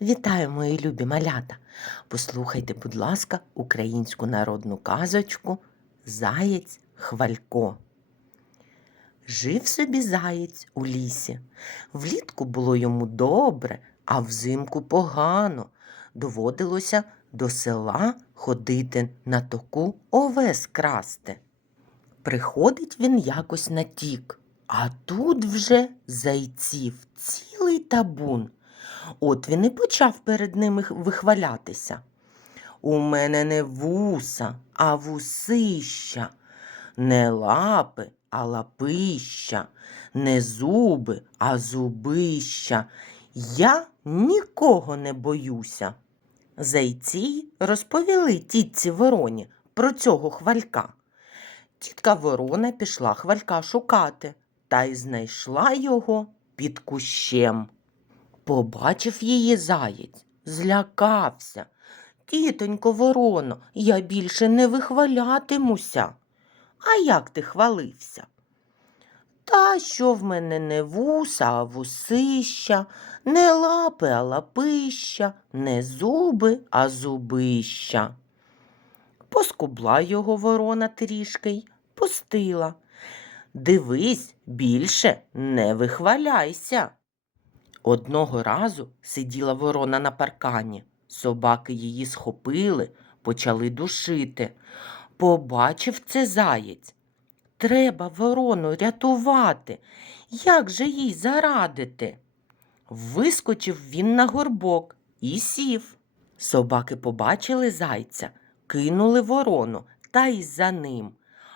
Вітаю, мої любі малята! Послухайте, будь ласка, українську народну казочку Заєць Хвалько. Жив собі заєць у лісі. Влітку було йому добре, а взимку погано. Доводилося до села ходити на току овес красти. Приходить він якось на тік, а тут вже зайців цілий табун. От він і почав перед ними вихвалятися. У мене не вуса, а вусища, не лапи, а лапища, не зуби, а зубища. Я нікого не боюся. Зайці розповіли тітці вороні про цього хвалька. Тітка ворона пішла хвалька шукати та й знайшла його під кущем. Побачив її заєць, злякався. Тітонько вороно, я більше не вихвалятимуся. А як ти хвалився? Та що в мене не вуса, а вусища, не лапи, а лапища, не зуби, а зубища. Поскубла його ворона трішки й пустила. Дивись, більше не вихваляйся. Одного разу сиділа ворона на паркані. Собаки її схопили, почали душити. Побачив це заєць. Треба ворону рятувати. Як же їй зарадити? Вискочив він на горбок і сів. Собаки побачили зайця, кинули ворону та й за ним.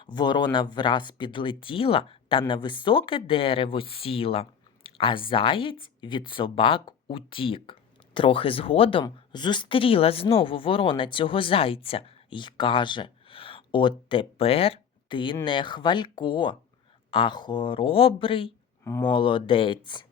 Ворона враз підлетіла та на високе дерево сіла а заєць від собак утік. Трохи згодом зустріла знову ворона цього зайця і каже: От тепер ти не хвалько, а хоробрий молодець.